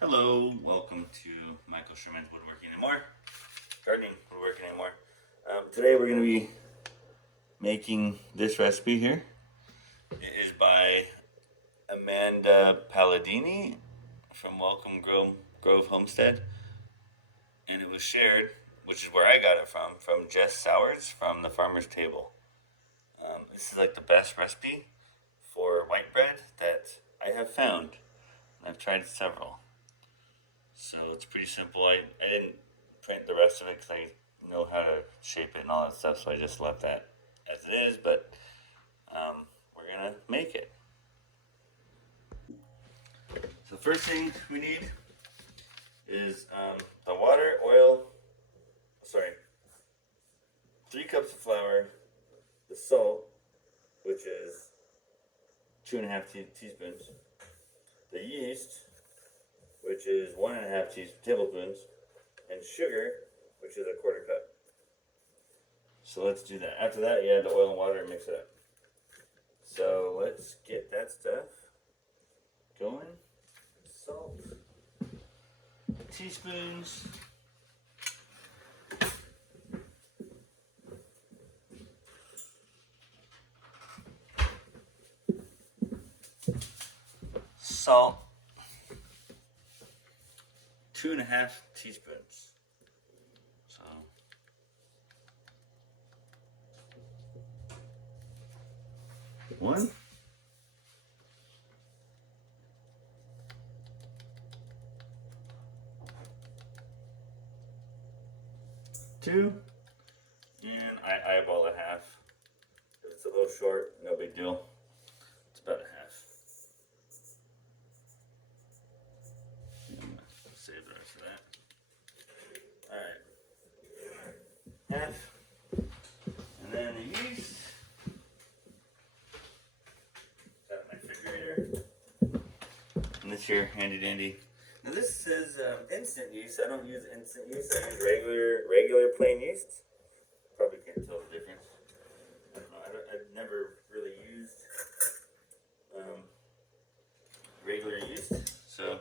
Hello, welcome to Michael Sherman's Woodworking and More, Gardening, Woodworking and More. Today we're going to be making this recipe here. It is by Amanda Palladini from Welcome Grove Homestead, and it was shared, which is where I got it from Jess Sowers from the Farmer's Table. This is like the best recipe for white bread that I have found. I've tried several. So it's pretty simple. I didn't print the rest of it because I know how to shape it and all that stuff, so I just left that as it is, but we're going to make it. So the first thing we need is the water, oil, 3 cups of flour, the salt, which is 2.5 teaspoons, the yeast, which is 1.5 tablespoons, and sugar, which is 1/4 cup. So let's do that. After that, you add the oil and water and mix it up. So let's get that stuff going. Salt, teaspoons, salt, 2.5 teaspoons. So one, two, and I eyeball a half. If it's a little short, no big deal. It's about a half. Save the rest of that. Alright. Half. And then the yeast. Got my refrigerator. And this here, handy dandy. Now this says instant yeast. I don't use instant yeast. I use regular plain yeast. Probably can't tell the difference. I don't know. I've never really used regular yeast. So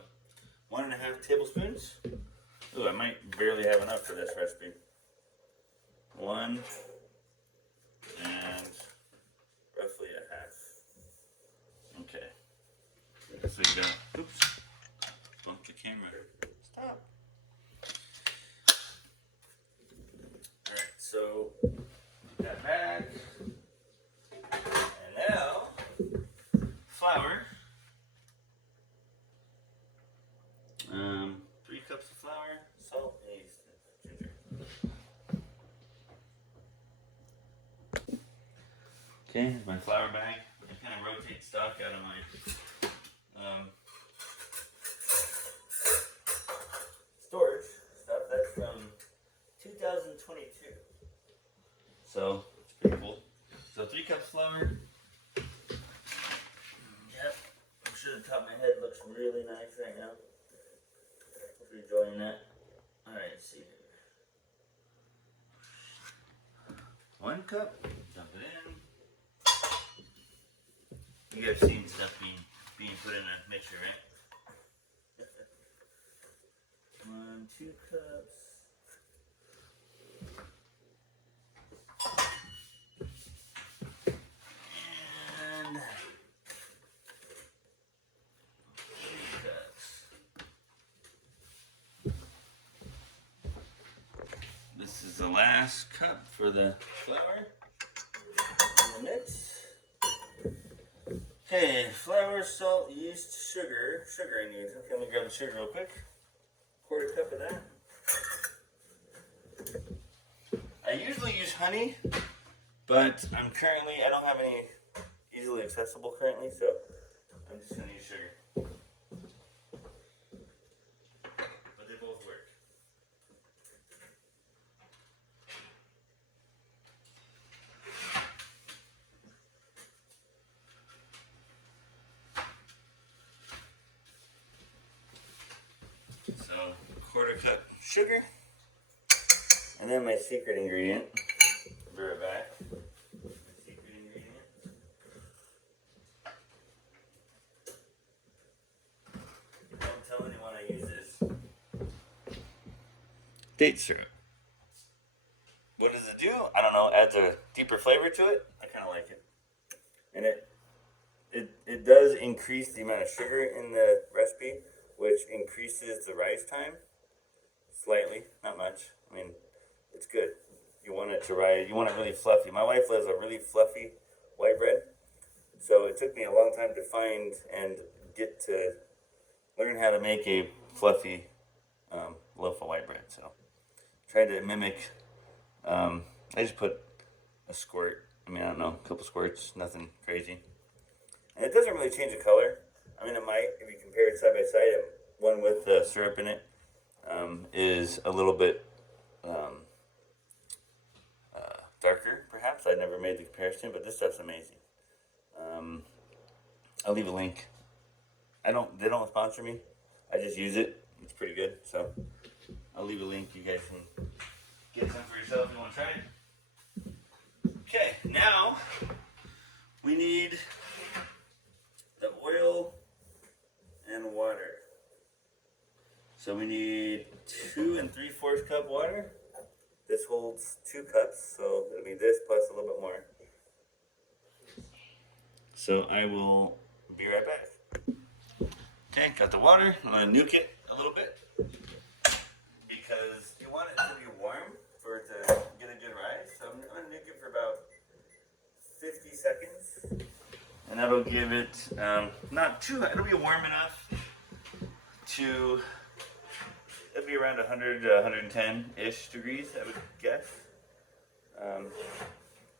1.5 tablespoons. Ooh, I might barely have enough for this recipe. 1 and roughly a half. Okay. So we got, oops, bumped the camera. Stop. Alright, so put that back. And now, flour. 3 cups of flour, salt, and yeast, ginger. Okay, here's my flour bag. I kind of rotate stock out of my storage stuff. That's from 2022. So, it's pretty cool. So 3 cups of flour. Yep, I'm sure the top of my head looks really nice right now. Hope you're enjoying that. Alright, let's see here. 1 cup, dump it in. You guys seen stuff being put in a mixer, right? 1, 2 cups. And 3 cups. This is the last cup for the flour in the mix. Okay, flour, salt, yeast, sugar. Sugar I need. Okay, let me grab the sugar real quick. 1/4 cup of that. I usually use honey, but I don't have any easily accessible currently, so I'm just going to use sugar. But they both work. So, 1/4 cup sugar. And then my secret ingredient. Be right back. My secret ingredient. Don't tell anyone I use this. date syrup. What does it do? I don't know. Adds a deeper flavor to it. I kind of like it. And it does increase the amount of sugar in the recipe, which increases the rise time slightly, not much. I mean, it's good. You want it to rise. You want it really fluffy. My wife loves a really fluffy white bread, so it took me a long time to find and get to learn how to make a fluffy loaf of white bread. So tried to mimic. I just put a squirt. I mean, I don't know, a couple squirts, nothing crazy. And it doesn't really change the color. I mean, it might, if you compare it side by side, one with the syrup in it is a little bit darker, perhaps. I never made the comparison, but this stuff's amazing. I'll leave a link. They don't sponsor me. I just use it. It's pretty good. So I'll leave a link. You guys can get some for yourself if you want to try it. Okay, now we need the oil and water. So we need 2 3/4 cup water. This holds 2 cups, so it'll be this plus a little bit more. So I will be right back. Okay, got the water. I'm gonna nuke it a little bit because you want it to be warm for it to get a good rise. So I'm gonna nuke it for about 50 seconds. And that'll give it, not too hot, it'll be warm enough to, it'll be around 100 to 110-ish degrees, I would guess.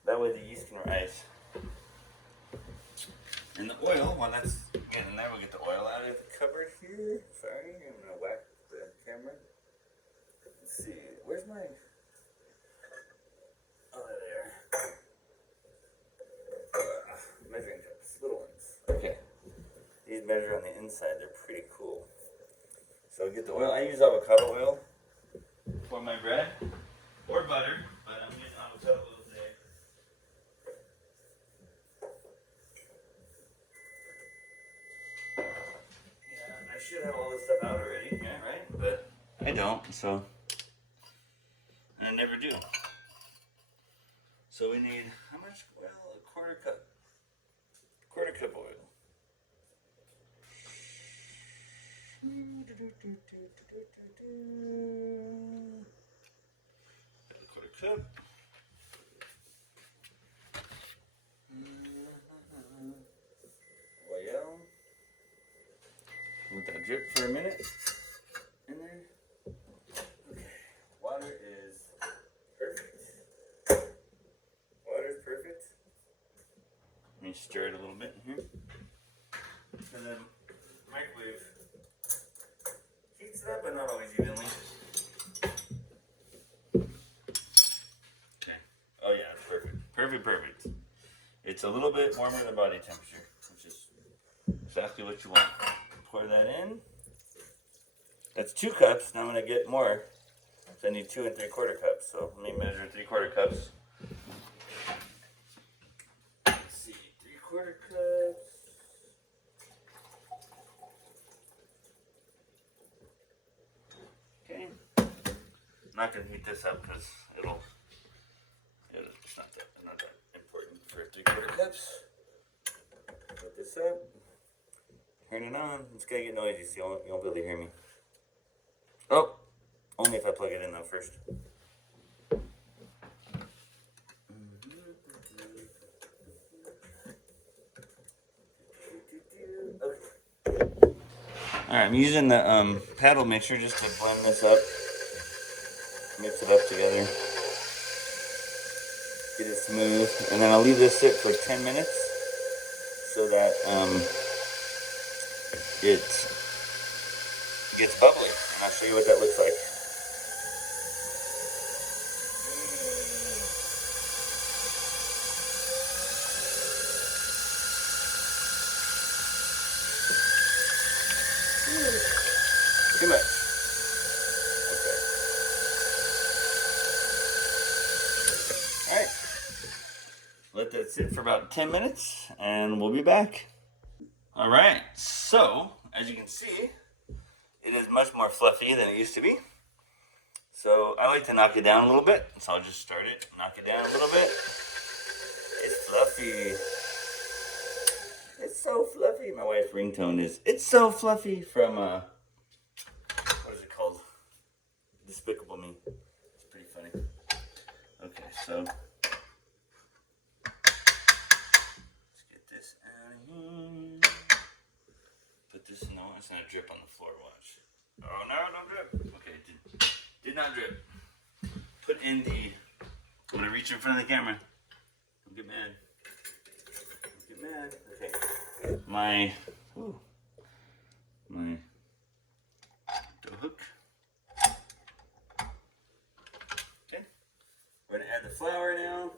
That way the yeast can rise. And the oil, while that's getting there, we'll get the oil out of the cupboard here. Sorry, I'm gonna whack the camera. Let's see, where's my, oh, there. Measuring cups, little ones. Okay. These measure on the inside, they're pretty cool. So get the oil. I use avocado oil for my bread, or butter, but I'm using avocado oil today. Yeah, I should have all this stuff out already, yeah, right? But I don't, so I never do. So we need, how much oil? A quarter cup. Quarter cup oil. Quarter cup. Oil. Let that drip for a minute. In there. Okay. Water is perfect. Water is perfect. Let me stir it a little bit in here. And then microwave heats it up, but not always evenly. Okay. Oh yeah, it's perfect. Perfect. It's a little bit warmer than body temperature, which is exactly what you want. Pour that in. That's 2 cups. Now I'm going to get more. So I need 2 3/4 cups. So let me measure 3/4 cups. Let's see, 3/4 cups. Okay. I'm not going to heat this up because it's not that important for 3/4 cups. Put this up. Turn it on. It's going to get noisy so you won't be able to hear me. Oh, only if I plug it in though first. Alright, I'm using the paddle mixer just to blend this up. Mix it up together. Get it smooth. And then I'll leave this sit for 10 minutes so that it gets bubbly. And I'll show you what that looks like. Too much. Okay. Alright. Let that sit for about 10 minutes and we'll be back. Alright, so as you can see, it is much more fluffy than it used to be. So I like to knock it down a little bit. So I'll just start it, knock it down a little bit. It's fluffy. It's so fluffy. My wife's ringtone is "It's so fluffy" from what is it called? Despicable Me. It's pretty funny. Okay, so let's get this out of here. Put this in the one. It's gonna drip on the floor. Watch. Oh no, don't drip. Okay, it did not drip. Put in the. I'm gonna reach in front of the camera. Don't get mad. Don't get mad. Okay. My dough hook. Okay. We're gonna add the flour now.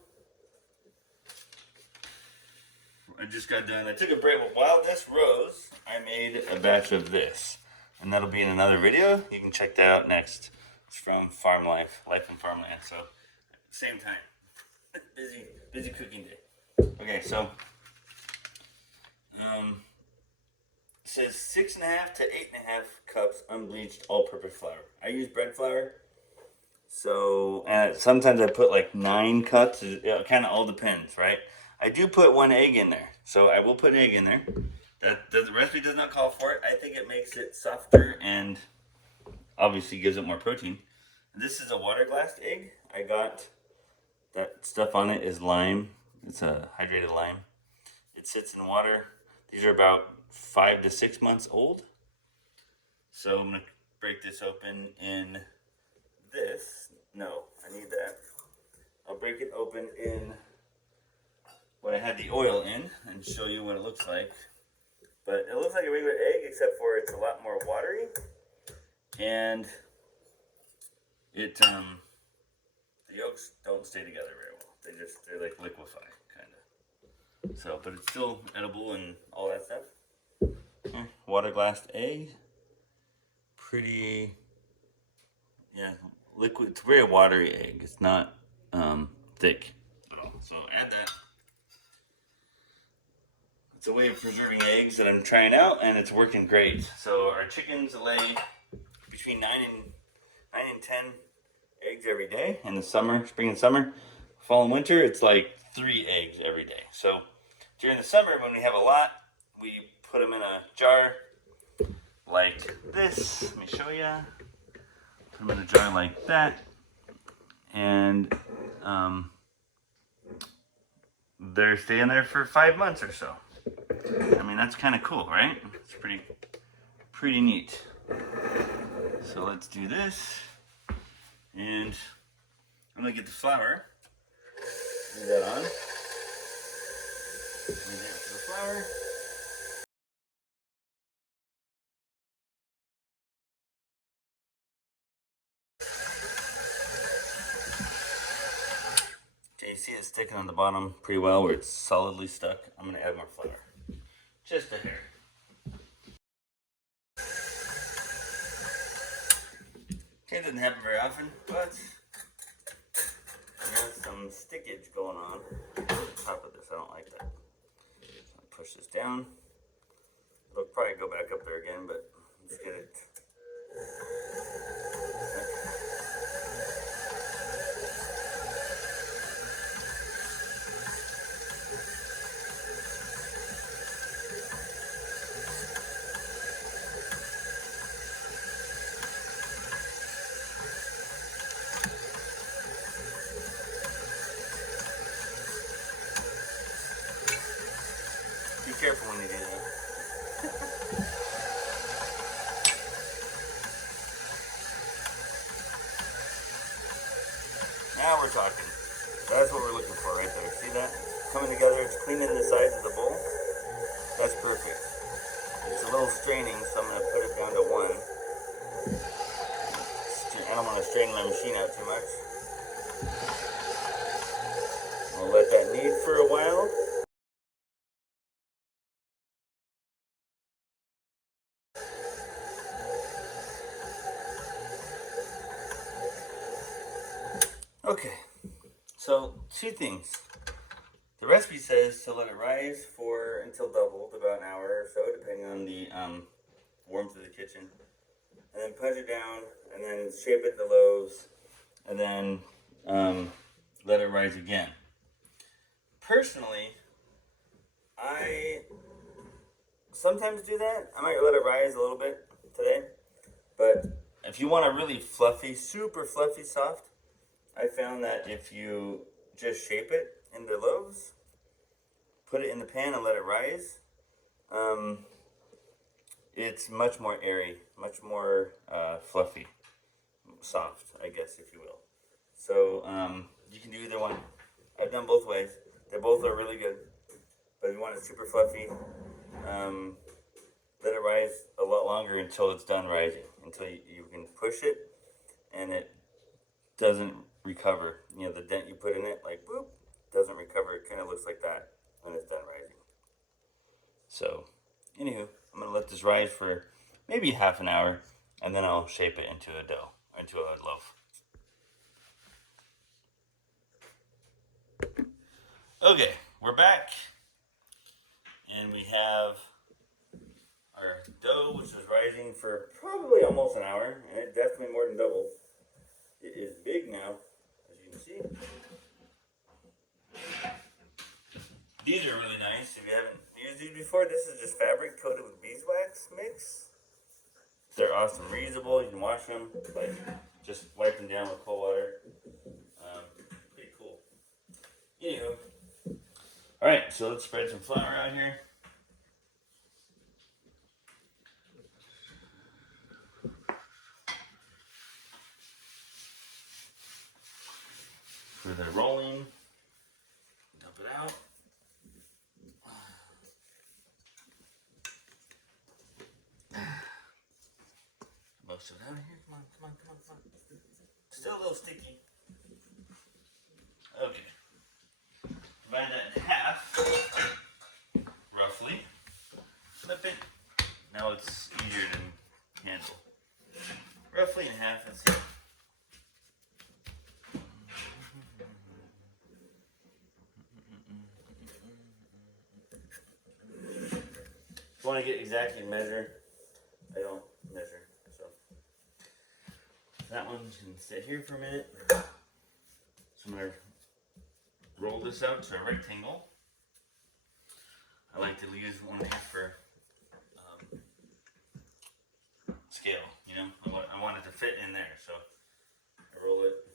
I just got done. I took a break. While this rose, I made a batch of this, and that'll be in another video. You can check that out next. It's from Farm Life in Farmland. So, same time. busy cooking day. Okay, so it says 6.5 to 8.5 cups unbleached all-purpose flour. I use bread flour, so sometimes I put like 9 cups. It kind of all depends, right? I do put 1 egg in there, so I will put an egg in there. The recipe does not call for it. I think it makes it softer and obviously gives it more protein. This is a water glass egg. I got that stuff on it is lime. It's a hydrated lime. It sits in water. These are about 5 to 6 months old. So I'm gonna break this open in this. No, I need that. I'll break it open in what I had the oil in and show you what it looks like. But it looks like a regular egg, except for it's a lot more watery. And the yolks don't stay together very well. They're like liquefy, kind of. So, but it's still edible and all that stuff. Here, water glass egg. Pretty, yeah, liquid. It's a very watery egg. It's not thick at all. So add that. It's a way of preserving eggs that I'm trying out, and it's working great. So our chickens lay between 9 and 10 eggs every day in the summer, spring and summer. Fall and winter, it's like 3 eggs every day. So during the summer, when we have a lot, we put them in a jar like this. Let me show you. Put them in a jar like that, and they're staying there for 5 months or so. I mean, that's kind of cool, right? It's pretty neat. So let's do this, and I'm gonna get the flour. Put that on. Put the flour. Okay, you see it sticking on the bottom pretty well where it's solidly stuck. I'm gonna add more flour. Just a hair. Okay, it doesn't happen very often, but there's some stickage going on top of this. I don't like that. So I'll push this down. It'll probably go back up there again, but let's get it. Be careful when you do that. Now we're talking. That's what we're looking for right there. See that? Coming together, it's cleaning the sides of the bowl. That's perfect. It's a little straining, so I'm going to put it down to 1. I don't want to strain my machine out too much. I'll let that knead for a while. Okay, so 2 things. The recipe says to let it rise until doubled, about an hour or so, depending on the warmth of the kitchen. and then punch it down, and then shape it into loaves, and then let it rise again. Personally, I sometimes do that. I might let it rise a little bit today, but if you want a really fluffy, super fluffy, soft, I found that if you just shape it into loaves, put it in the pan and let it rise, it's much more airy, much more fluffy, soft, I guess, if you will. So you can do either one. I've done both ways. They both are really good. But if you want it super fluffy, let it rise a lot longer until it's done rising, until you can push it and it doesn't recover. You know, the dent you put in it, like boop, doesn't recover. It kind of looks like that when it's done rising. So, anywho, I'm gonna let this rise for maybe half an hour, and then I'll shape it into a dough, into a loaf. Okay, we're back, and we have our dough, which is rising for probably almost an hour, and it's definitely more than double. It is big now, as you can see. These are really nice. If you haven't used these before, this is just fabric coated with beeswax mix. They're awesome, reusable. You can wash them, like just wipe them down with cold water. Pretty cool. Anywho, all right, so let's spread some flour out here. For the rolling, dump it out. Most of it out of here. Come on, come on, come on, come on. Still a little sticky. Okay. Divide that in half, roughly. Flip it. Now it's easier to handle. Roughly in half, let's see. If you want to get exactly measure, I don't measure. So that one can sit here for a minute. So I'm going to roll this out to a rectangle. I like to use one here for scale, you know. I want it to fit in there, so I roll it.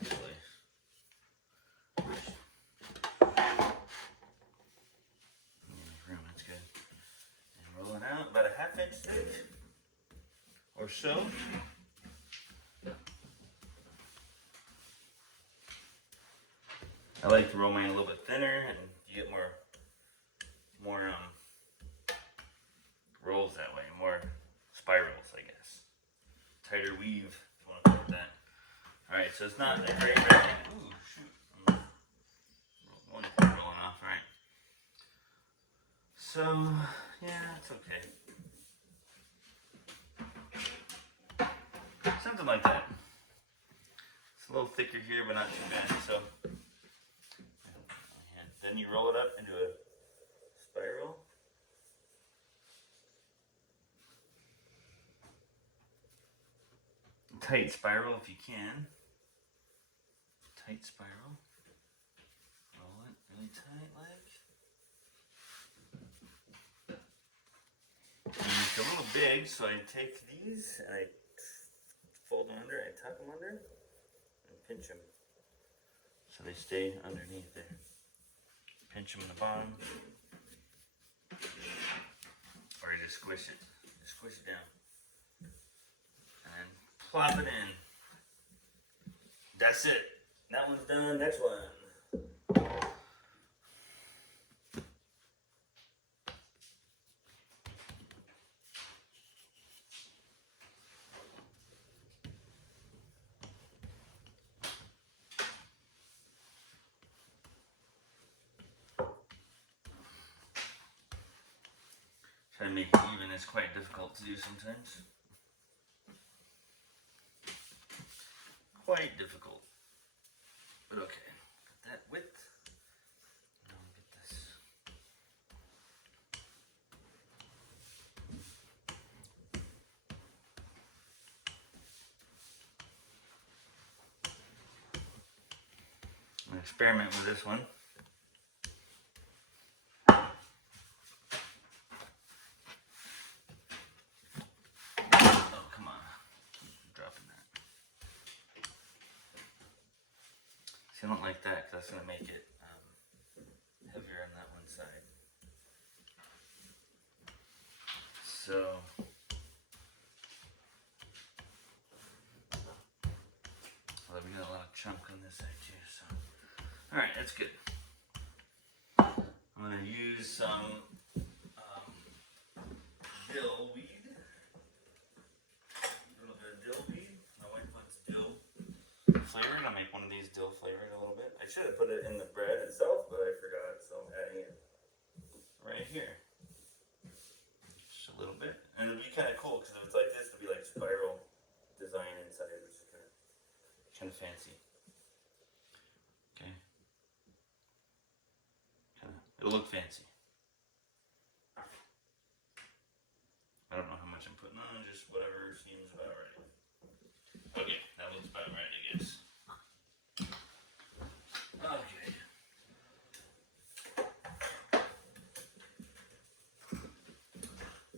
Actually, that's good. And roll it out about a half-inch thick or so. I like to roll mine a little bit thinner, and you get more rolls that way, more spirals, I guess. Tighter weave, if you want to call it that. All right, so it's not a great rectangle. Ooh, shoot! One rolling off. All right. So yeah, it's okay. Something like that. It's a little thicker here, but not too bad. So. Then you roll it up into a spiral. Tight spiral if you can. Tight spiral. Roll it really tight like. And it's a little big, so I take these and I fold them under, I tuck them under, and pinch them. So they stay underneath there. Pinch them in the bottom, or you just squish it. Just squish it down, and plop it in. That's it. That one's done. Next one. Trying to make it even is quite difficult to do sometimes. Quite difficult. But okay. Got that width. Now I'll get this. experiment with this one. Oh, come on. I'm dropping that. See, I don't like that because that's going to make it heavier on that one side. So, well, we got a lot of chunk on this side too. So, all right, that's good. I'm going to use some dill weed. A little bit of dill weed. My wife wants dill flavored. I'll make one of these dill flavored a little bit. I should have put it in the bread itself, but I forgot, so I'm adding it right here. Just a little bit. And it'll be kind of cool because if it's like this, it'll be like spiral design inside, which is kind of fancy. Okay. It'll look fancy. I don't know how much I'm putting on, just whatever seems about right. Okay, that looks about right, I guess. Okay.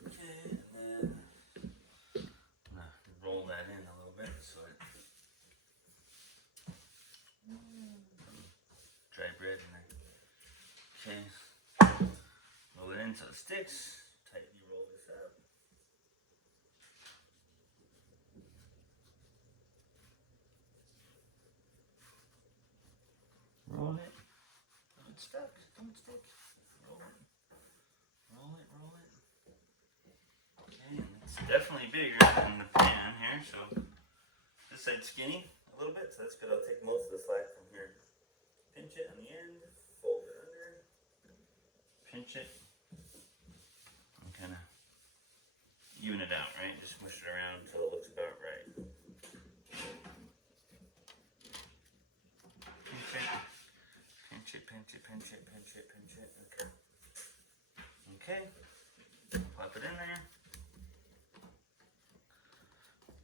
Okay, and then I'm gonna roll that in a little bit so it dry bread and okay. Roll it in so it sticks. Tightly roll this up. Roll it. Don't stuck. Don't stick. Roll it. Roll it. Roll it. Okay, and it's definitely bigger than the pan here, so this side's skinny a little bit, so that's good. I'll take most of the slack from here. Pinch it on the end, fold it under, pinch it, and kind of even it out, right? Just mush it around until it looks about right. Pinch it, pinch it, pinch it, pinch it, pinch it, pinch it. Okay. Okay. Pop it in there.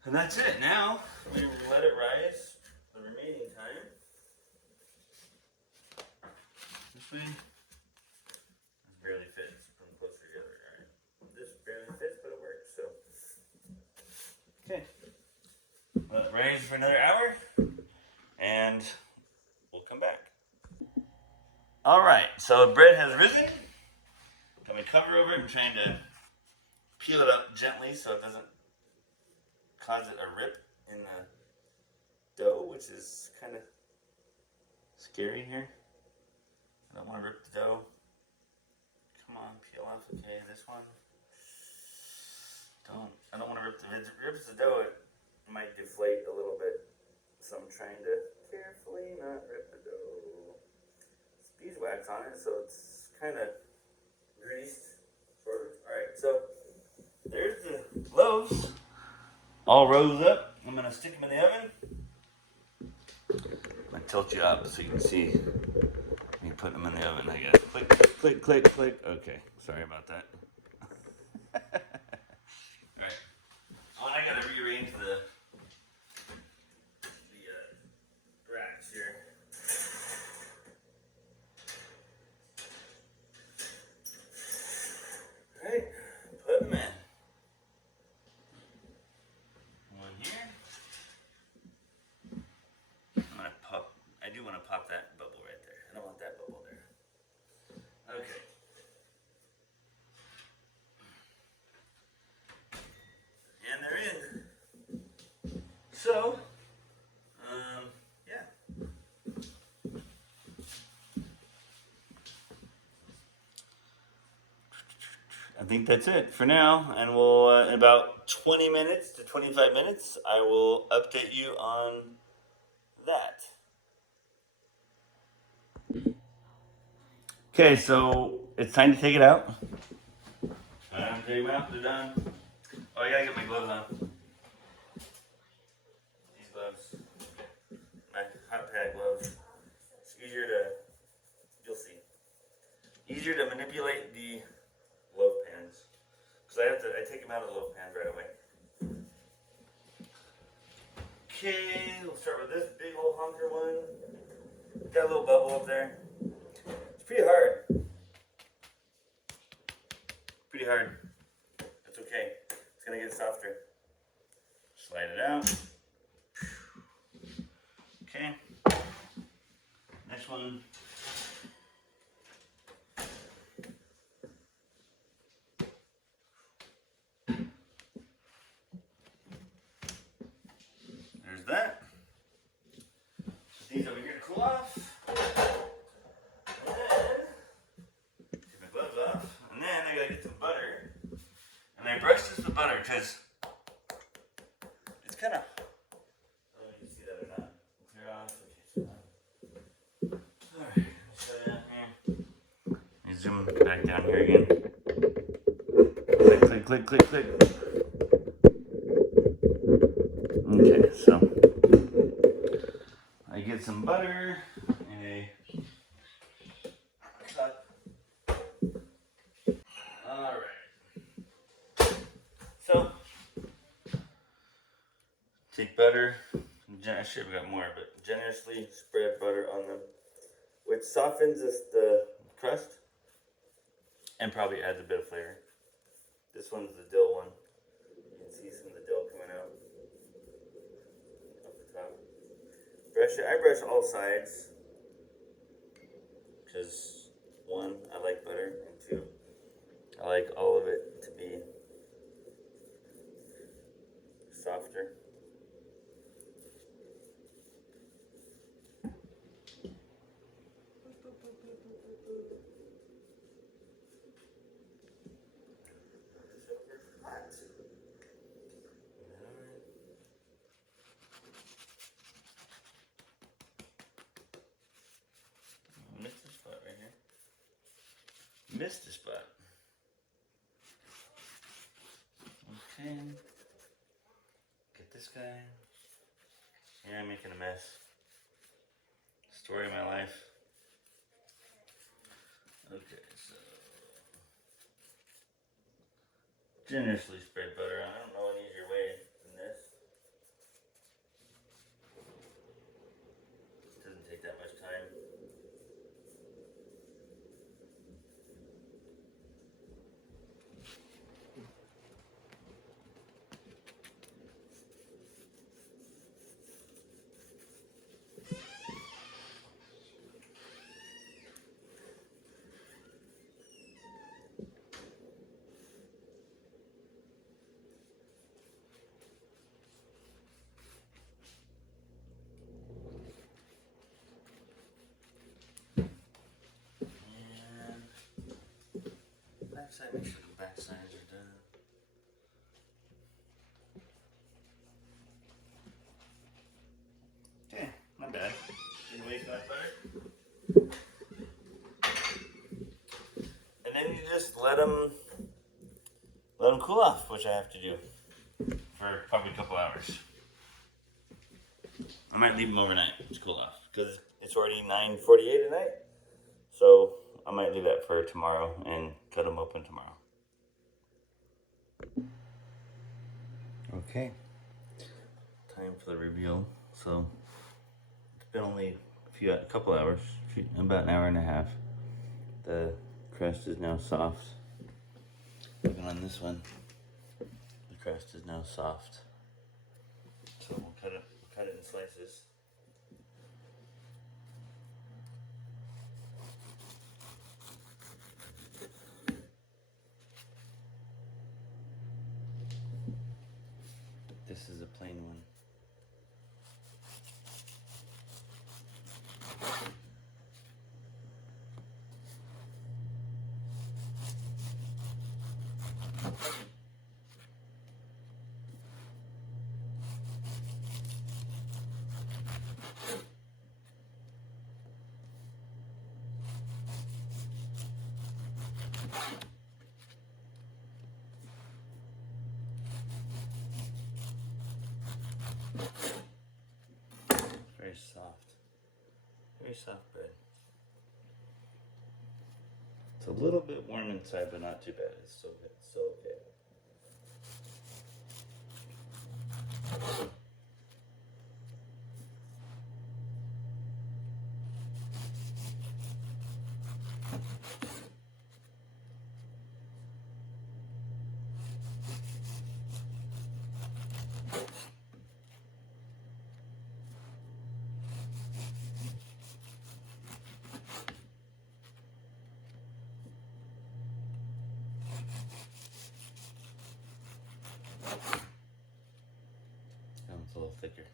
And that's it. Now we let it rise the remaining time. This way. This barely fits. Put them closer together, alright? This barely fits, but it works, so. Okay. Let it rise for another hour, and we'll come back. Alright, so the bread has risen. Got my cover over it. I'm trying to peel it up gently so it doesn't cause it a rip in the dough, which is kind of scary here. I don't want to rip the dough. Come on, peel off. Okay, this one. I don't want to rip the, if it rips the dough, it might deflate a little bit. So I'm trying to carefully not rip the dough. It's beeswax on it, so it's kind of greased, sort of. Alright, so there's the loaves. All rose up. I'm going to stick them in the oven. I'm going to tilt you up so you can see me putting them in the oven, I guess. Click, click, click, click. Okay, sorry about that. Alright. Oh, and I got to rearrange the racks here. Alright, put them in. Pop that bubble right there. I don't want that bubble there. Okay. And they're in. So, yeah. I think that's it for now. And we'll, in about 20 minutes to 25 minutes, I will update you on that. Okay, so it's time to take it out. Take them out, they're done. Oh, I gotta get my gloves on. These gloves. My hot pad gloves. It's easier to, you'll see. Easier to manipulate the loaf pans. Because I take them out of the loaf pans right away. Okay, we'll start with this big old honker one. Got a little bubble up there. It's pretty hard. Pretty hard. That's okay. It's gonna get softer. Slide it out. Okay. Next one. There's that. These over here to cool off. And then, take my gloves off. And then I gotta get some butter. And I brush this with butter because it's kind of, I don't know if you can see that or not. Clear off. Okay, so alright, let's go down here. Let me zoom back down here again. Click, click, click, click, click. Okay, so I get some butter in a cup. Alright. So, take butter. I should have got more, but generously spread butter on them, which softens the crust and probably adds a bit of flavor. This one's the dill one. You can see some of the dill coming out off the top. Brush it. I brush all sides because one, I like butter, and two, I like all of it to be softer. Missed the spot right here. Missed the spot. Okay. Get this guy. Yeah, I'm making a mess. Story of my life. Okay, so generously spread butter on. I don't know an easier way than this. It doesn't take that much time. Backside, make sure the back sides are done. Okay, not bad. Didn't waste much butter. And then you just let them cool off, which I have to do for probably a couple hours. I might leave them overnight to cool off because it's already 9:48 at night. So I might leave that for tomorrow and cut them open tomorrow. Okay, time for the reveal. So it's been only a couple hours, about an hour and a half. The crust is now soft. Even on this one, the crust is now soft. So we'll cut it in slices. This is a plain one. Very soft bread. It's a little bit warm inside, but not too bad. It's still good. It's still okay. That one's a little thicker.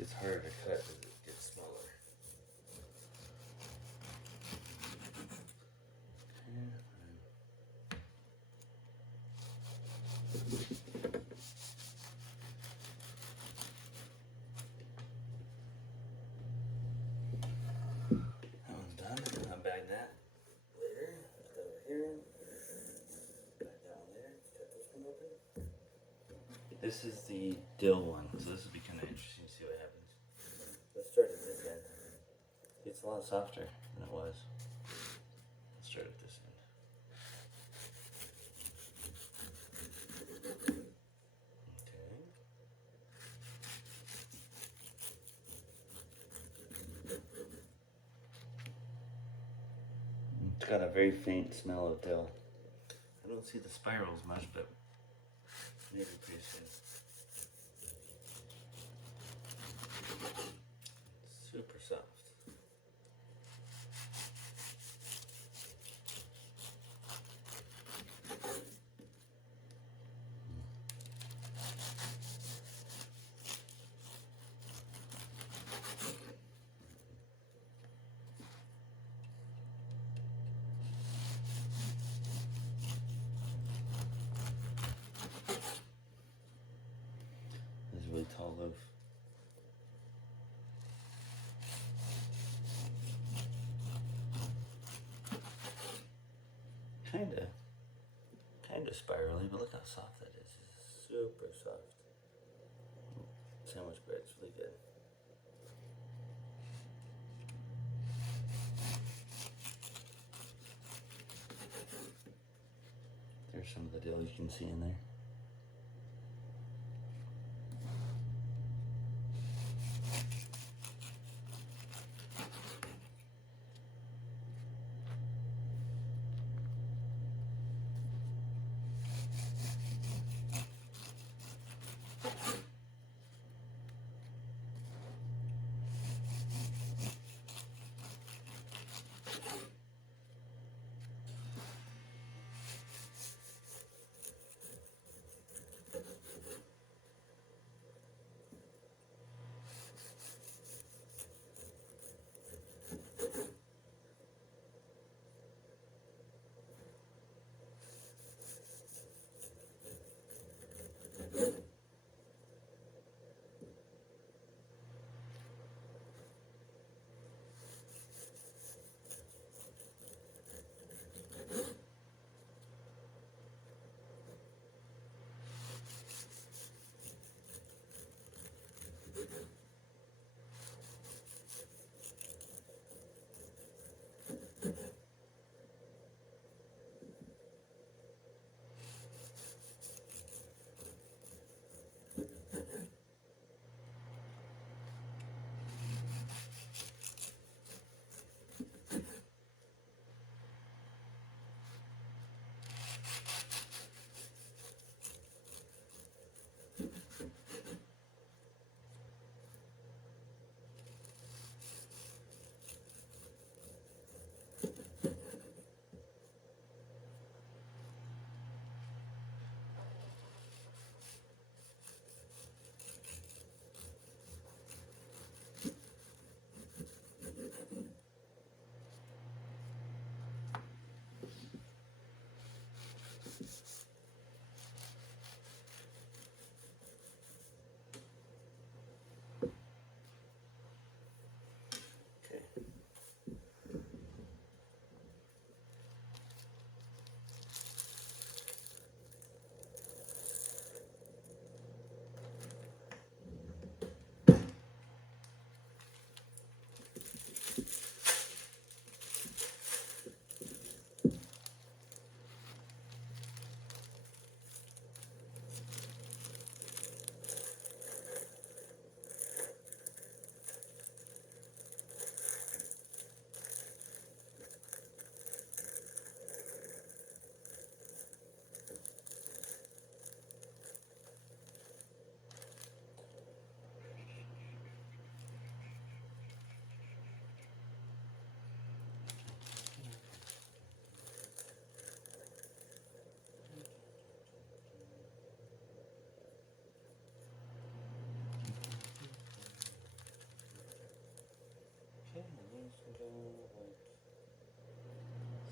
It's harder to cut as it gets smaller. That one's done. I'll bag that later. Put that over here. Bag that one there. Cut this one open. This is the dill one, so this will be kind of interesting to see what happens. Let's start at this end. It's a lot softer than it was. Let's start at this end. Okay. It's got a very faint smell of dill. I don't see the spirals much, but maybe pretty soon. Super soft. This is a really tall loaf. Kinda spirally, but look how soft that is. It's super soft. Sandwich bread's really good. There's some of the dill you can see in there.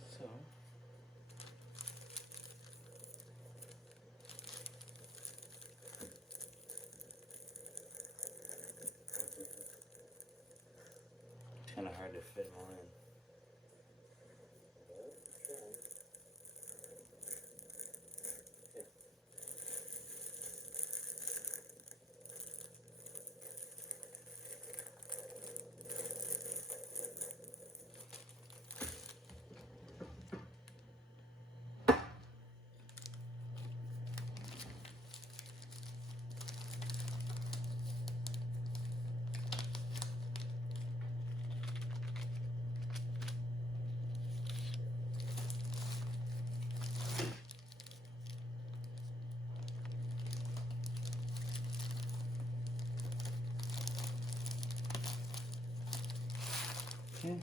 so. It's kind of hard to fit all in. Okay.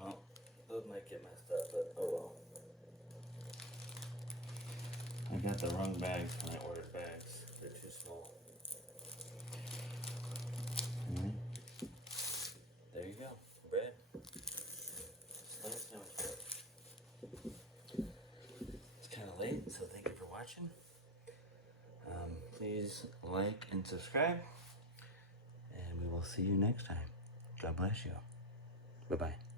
Well, those might get messed up, but oh well. I got the wrong bags when I ordered bags. They're too small. Alright. There you go. Bread. Nice sandwich. It's kind of late, so thank you for watching. Please like and subscribe, and we will see you next time. God bless you. Bye-bye.